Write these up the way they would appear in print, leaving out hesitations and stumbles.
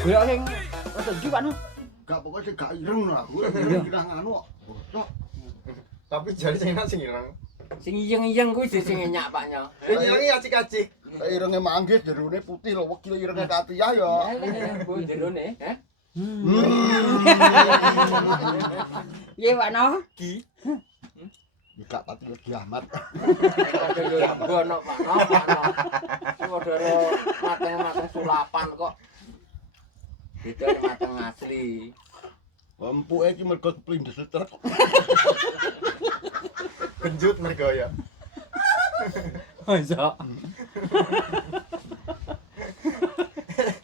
golek sing rada ndi Pak. Gak pokoknya sih gak ireng lah. Gue kira nganu kok. Bosok. Tapi jadi sing enak sing ireng. Sing iyeng-iyeng kuwi sing enyak Paknya. Sing ireng acik-acik. Irenge manggis jerone putih lho, wekil irenge katiyah ya. Bu jerone, ha? Iya Pak No. Ki. Gak pati legi amat. Ono Pak No. Saudara mateng-mateng sulapan kok. Itu mateng asli. Empuke iki mergo plindes truk. Genjut mergo ya. Masa.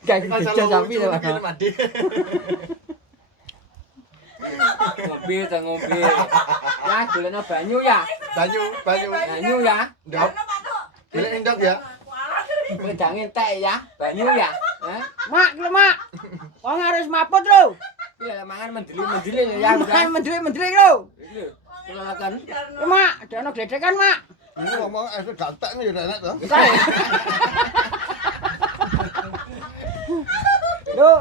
Kayak kerja sapi to Pak. Ngombe ta ngombe. Ya golekno banyu ya. Banyu ya. Ndok. Golek ndok ya. Wedang entek ya. Banyu ya. Hah? Mak, lho Mak. Wong harus maput lho. Iya, mangan mendeli-mendeli ya. Mangan mendeli-mendeli lho. Lho, kelelakan. Mak, ada ono gledekan, Mak. Ini ngomong es gantek nih enak to. Aduh.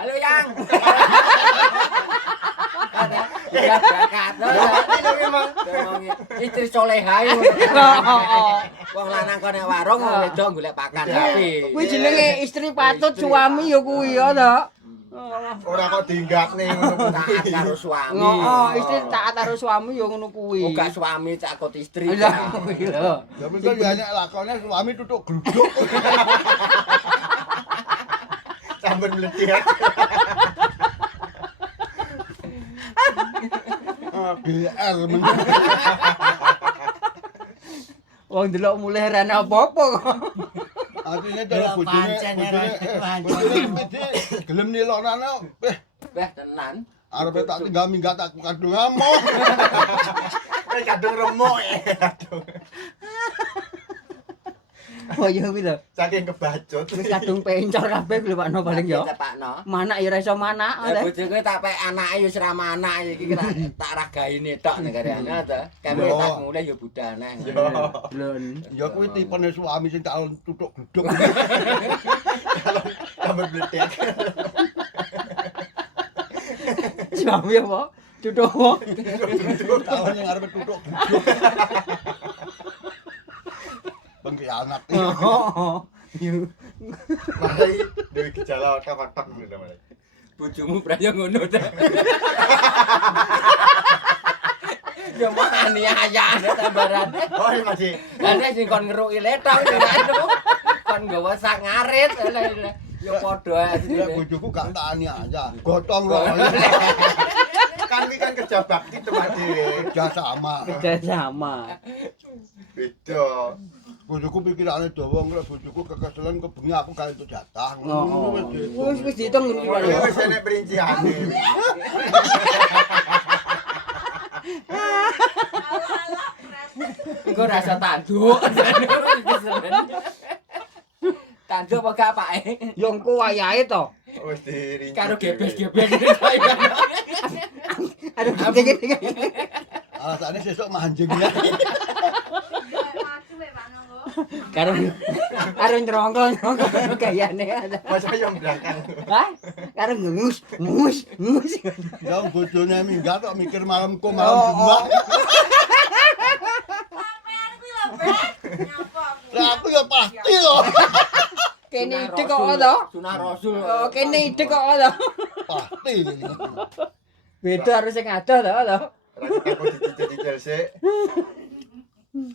Halo, Yang. Ya, berangkat. Ini memang Istri soleha. Wong lanang kok nek warung wong wedok golek pakan tapi. Kuwi jenenge istri patut suami ya kuwi ya to. ora kok dinggakne ngono Taat karo suami. Istri taat karo suami ya ngono kuwi. Ora suami takut istri. Lah kuwi lho. Ya mesti ya nek lakone suami tutuk gluduk. sambil meledak. GR men. Wong delok mulih rene apa-apa kok. Artinya dalam bojone gelem nilonane Weh tenan. arepe tak tinggal minggat tak kadung ngamuk. Kadung remuk kadung. Oh iya kuwi lho. Saking kebacut. Wis kadung pencor kabeh kuwi Pakno paling ya. Manak ya ora iso manak. Bojoku tak pek anake ya wis ra manak iki tak ragaine tok negarane to. Kami tak mulai ya budane. Blon. Ya kuwi tipene suami sing tak tutuk gluduk. Sambil meledak. Suami apa? Tutuk apa? Tahun yang arepe tutuk gluduk. Pengkhianat. Mari duwe gejala otak-otak ngono mari. Bojomu praya ngono ta. Ya makane ayane tambarane. Oh iya Mas. Lah sing kon ngeruki letok kon nggawa sak ngarit. Ya padha ae. Ya bojoku gak tak ani aja. Gotong kok. Kan iki kan kerja bakti teman dhewe. Kerja sama. Kerja sama. Beda. Bojoku pikirane dawa ngene bojoku kekeselan kebengi aku gak entuk jatah. Wis diitung ngono Oh, kuwi. wis enek perinciane. Engko rasa tanduk. Tanduk apa gak pake? Ya engko wayahe to. Wis dirinci. Karo gebes-gebes. Aduh, gede-gede. Alasane sesuk manjing ya. Karo nyerongkol gayane. Masa yo berangkat. Hah? Karo ngus. Ya bojone minggat kok mikir malamku malam Jumat. Lah aku ya pasti loh. Kene ide kok to? Sunah Rasul. Oh, kene ide kok to? Pasti. Beda harus sing adoh to. Aku dicicil-cicil sik.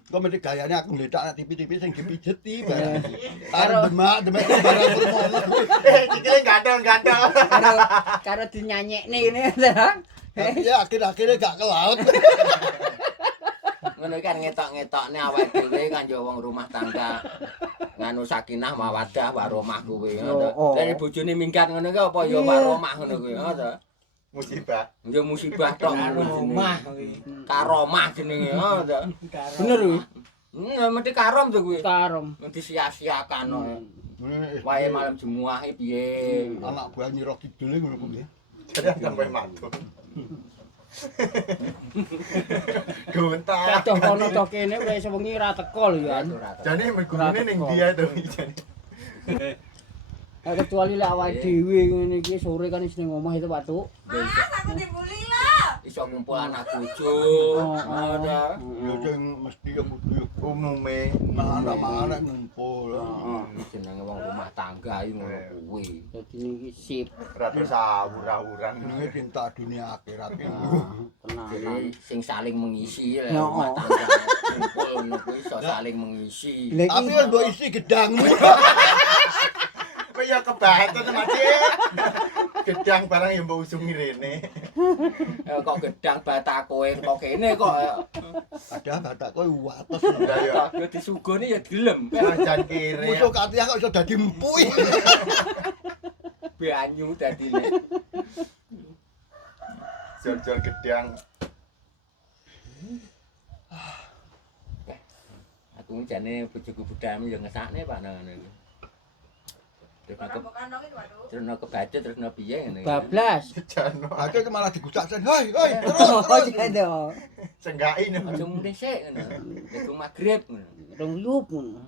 Kok mesti gayane aku ngletak nang TV-TV sing dipijeti barang. Karo demak barang ngono. Cikile gandol-gandol. Karo dinyanyekne ngene to. Ya akhir-akhirnya gak ke laut. Ngono kan ngetok-ngetokne awake dhewe kan ya wong rumah tangga. Nganu sakinah mawaddah warahmah kuwi ngono. Dari bojone minggat ngono ki apa ya warahmah ngono kuwi ngono. Musibah. Ya musibah tok rumah kuwi. Karomah jenenge ngono. Bener kuwi. Mesti karom to kuwi. Karom. Mesti sia-siakan. Wae malam Jumat piye? Anak buah Nyi Roh Kidul ngono kuwi. Jadi sampai mantul. Gontak. Kadoh kono to kene wis wengi ra teko lho ya. Jane mergune ning dia to jane. Kecuali lek awake dhewe ngene iki sore kan isine ngomah itu Pak Tuk. Aku dibully lah. Iso ngumpul anak bojo. Ya sing mesti ya kudu Umume anak-anak ngumpul. Jenenge wong rumah tangga iki ngono kuwi. Dadi iki sip. ratu sawur-awuran. Jenenge cinta dunia akhirat iki. Tenan. Jadi sing saling mengisi lah Ya, rumah oh. tangga kumpul ngono kuwi iso saling mengisi. Tapi kan mbok isi gedangmu. Kowe ya kebaten Mas. Gedang barang yang mbok usungi rene. Kok gedang batakoe kok kene kok Ada batak kowe wates. Lah ya. yo disugoni ya gelem. Jan kiri. Musuh katiah kok iso dadi empuy. Banyu dadine. Jor-jor gedang. Aku jane bojoku budhalmu yo ngesakne Pak ngono iki. Terus no kebacut terus no piye ngene. Bablas. Jano. Aku iki malah digucak sen. Hoi, hoi, terus. Aduh. Senggai nih. Aja muni sik ngono. Iku magrib ngono. Rong yup ngono.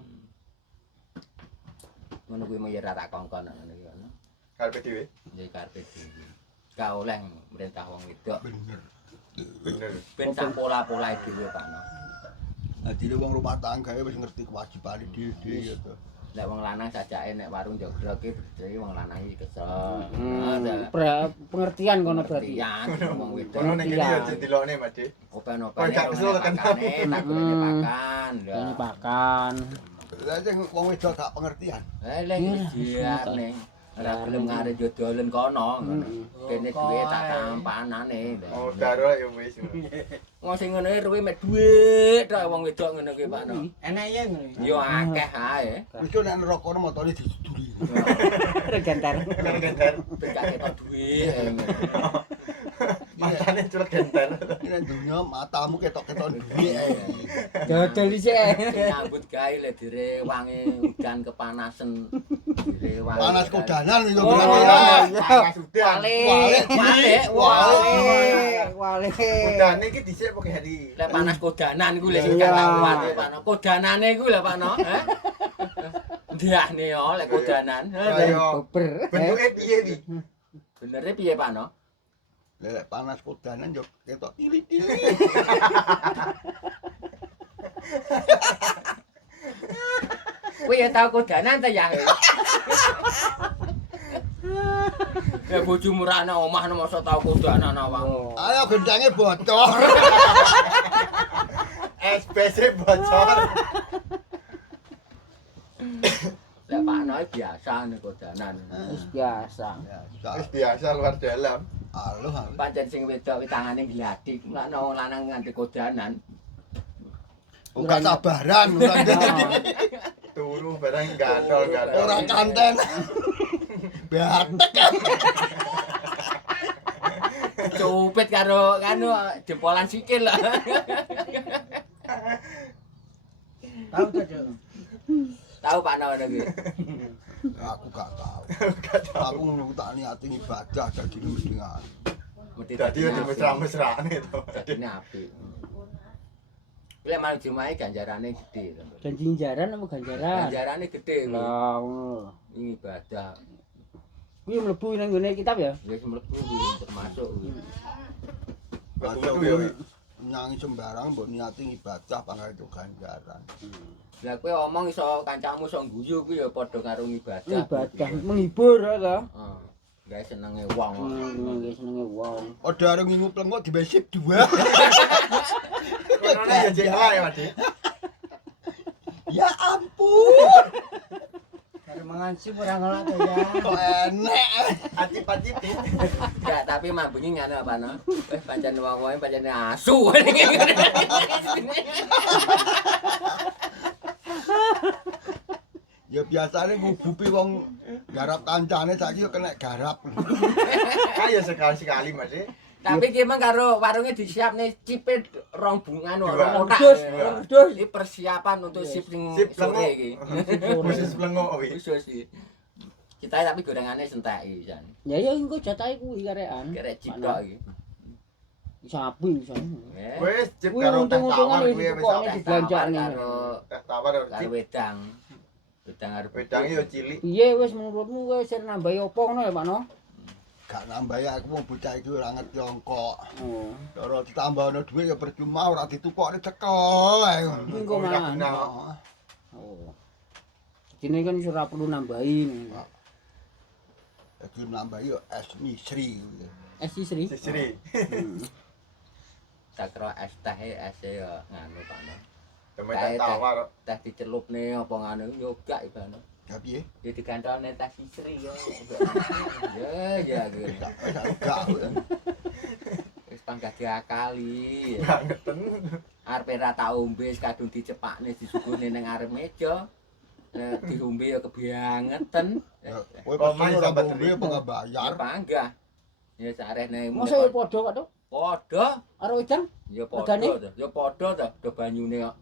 Ngono kuwi mau ya ra tak kongkon ngono iki ono. Karepe dhewe. Jadi karpet dhewe. Gak oleh merintah wong wedok. Bener. Bener. Ben sak pola-pola dhewe Pak no. Dadi wong rumah tangga wis ngerti kewajibane dhewe ya to. Nek wong lanang sajake nek warung jogroke iki wong lanang iki kesel. Pengertian kono berarti. Pengertian wong wedok. Ono ning kene ya dilokne Mas. Open-open Gak kesel tekan. tak golekne pakan. Ini pakan. Lah sing wong wedok gak pengertian. Lek diarne ora gelem ngare jodolen kono ngono. Kene duwe tak tampanane. Oh, daro ya wis. Wong sing ngono ruwe mek dhuwit tok wong wedok ngono kuwi Pak no. Enak ya ngono. Yo akeh ae. Wis nek neraka motone diduduli. Regentar. Genter. Ben gak ketok dhuwit. Matane culek genter. Nek dunya matamu ketok-ketok duwe ae. Dodol dhisik. Nyambut gawe le direwangi udan kepanasan. Direwangi. Panas kodanan yo Oh, berarti iya. ya. Panas udan. Wale. Udane iki dhisik pokoke hari. Lek panas kodanan iku lek sing Iya. gak kuat Pak no. Kodanane iku lho Pak no. Ndiahne yo lek kodanan. Ayo. Beber. Bentuke piye iki? Benere piye Pak no? Lek panas kodanan yo ketok tili-tili. Kowe ya tau kodanan ta ya? Ya bojomu ra ana omah masa tau kodanan awakmu. Ayo gendange bocor. SPC bocor. Lek Pak no biasa nek kodanan. Wis biasa. Wis biasa luar dalam. Halo, halo. Pancen sing wedok tangane gladik, lek ana wong lanang nganti kodanan. Ora sabaran, ora Turu barang gandol-gandol. ora kanten. Batek. Cupit karo jempolan sikil lah. Tahu to, Tahu Pak Nono iki. Aku gak tahu. Aku ngono tak niati ibadah dadi mendingan. Mesti Dadi yo mesra-mesrane to. Dadine apik. Lek malam Jumat ganjarane gede to. Ganjaran apa ganjaran? Ganjarane gede kuwi. Lah ngono. Ini ibadah. Kuwi mlebu nang ngene kitab ya? Wis mlebu kuwi termasuk kuwi. Metu yo. Nyanyi sembarang mbok niati ibadah pangkat itu ganjaran. Lah kowe omong iso kancamu iso guyu kuwi ya padha karo ibadah. Ibadah menghibur ya to. Heeh. Gawe senenge wong. Nggih senenge wong. Ode areng ngingu plengok dibesip 2. Ono ya jek wae Mas. Ya ampun. Karo mangan sip ora ngelak to ya. Kok enek. Acip-acip. Enggak, tapi mabungi ngene apa no? Pancen wong-wong pancen asu. Ya biasane ngubupi wong garap kancane saiki yo kena garap. Ayo sekali-sekali Mas. Tapi ki emang karo warunge disiapne cipe rong bungan Dua. otak. Wedhus, wedhus. Iki persiapan untuk sip sing Sip sore plengok. iki. Khusus plengok kuwi. Wis iki. Kita tapi gorengane senteki jan. Ya ya engko jatahe kuwi karekan. Kerek ciptok iki. Sapi iso. Wis cip Kuwi karo teh untung-untungan tawar wis kuwi wis pokoknya teh dibelanjakne. Karo tawar karo cip. wedang. wedang arep. Wedange yo cilik. Piye wis menurutmu wis nambahi apa ngono ya Pak no? Gak nambah aku mau bocah iki ora ngerti angka. Oh. Cara ditambahno dhuwit ya percuma ora ditukokne cekel ae. Engko mangan. Oh. Dene kan ora perlu nambahin. Jadi nambah yo es misri. Es Sri. Sisri. Tak kira es teh yo nganu Pak no. Temen tak tawar. Teh dicelupne apa nganu yo gak ibane. Tapi Ya digantolne teh Sisri yo. Ya gitu. gak Wis panggah diakali. Bangeten. Arepe ra tak ombe kadung dicepakne disuguhne ning arep meja. Nek diombe ya kebiangeten. kowe pesen ora ngombe apa gak bayar. Ya panggah. Ya sarene Masa ya padha kok to? padha. Karo wedang? Ya padha Wedane? to. Ya padha to do banyune kok.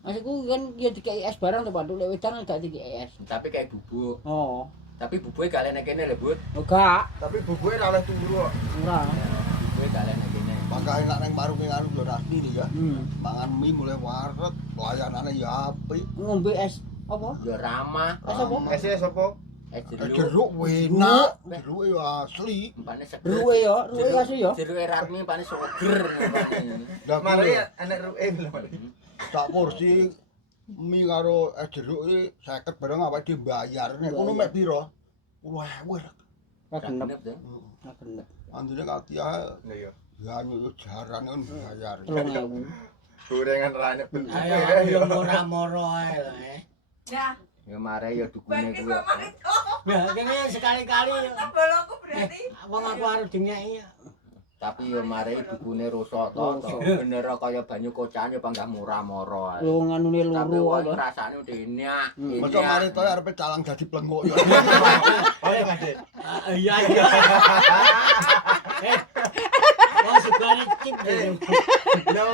Maksudku kan ya dikei es barang to Pak, lek wedang gak dikei es. Tapi kayak bubuk. Oh. Tapi bubuke gak lene kene lho, Bud. Enggak, Tapi bubuke ora oleh turu kok. ora. Bubuke gak lene kene. Maka enak nang warung anu yo rasmi nih ya. Hmm. Mangan mie mulai waret, pelayanannya ya apik. Ngombe es apa? Ya ramah. Es apa? Ese sapa? Jeruk enak, jeruk yo asli. Umpane seger. Ruwe ya, ruwe asli ya. Jeruke Ratmi umpane seger. Lah Mari enek ruke lho mari. tak porsi mie karo es jeruk iki 50 bareng awake dhewe bayar. Nek kono mek pira? 10.000. Ora genep, Genep to. ora genep. Andune kati ae Lho yo. ya nyu jaran kan bayar. 3.000. Gorengan ra enek Ayo ayo moro-moro ae lah Nah, Ya mare ya dukune bagi kuwi. sama itu. Nah, kene sekali-kali Kita bolongku berarti. wong aku arep dinyeki. Tapi ya mare dukune rusak to. Bener kaya banyu kocane panggah murah moro ae. Lho nganune Tapi loro wae ae. rasane enak. Masa mari to arepe calang dadi plenguk yo. Oleh Mas Dik. Iya iya. Wong sugane cip ya. Yo.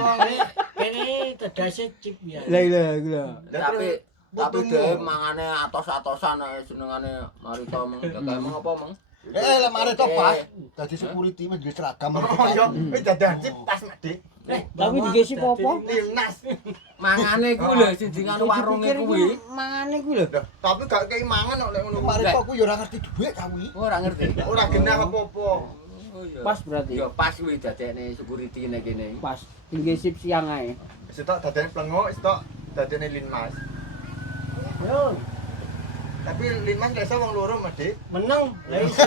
Kene tedase cip ya. Lah lah lah. Tapi dhewe mangane atos-atosan ae senengane mari to meng emang apa meng. Lah mari to pas dadi security wis duwe seragam. Oh yo, wis dadan cip pas Mas Dik. Tapi digesi apa? Lilnas. Mangane kuwi lho siji karo warunge kuwi. Mangane kuwi lho. Tapi gak kei mangan kok lek ngono. Mari to aku yo ora ngerti dhuwit kawi. Ora ngerti. Ora genah apa-apa. Pas berarti. Ya pas kuwi dadekne security nek kene. Pas. Tinggi sip siang ae. Setok dadane plenguk, setok dadane linmas. Yo, Tapi linmas gak iso wong loro Mas Dik. meneng. Lah iso.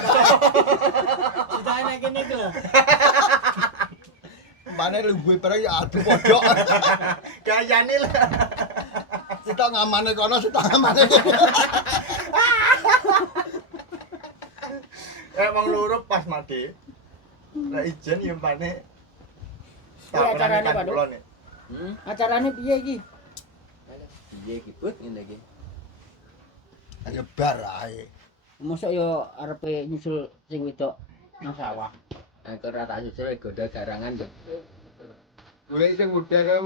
Sudah enak kene iki lho. Pane luwe bareng ya adu podok. Gayane lah. Kita ngamane kono, kita ngamane kono. Wong loro pas Mas Dik. Lah ijen yo pane. Piye acarane, Pak Duk? Acarane piye iki? Piye iki Bud ngene iki. Nyebar ae. Mosok yo arepe nyusul sing wedok nang sawah. Nek ora tak susul goda garangan yo. Golek sing muda kae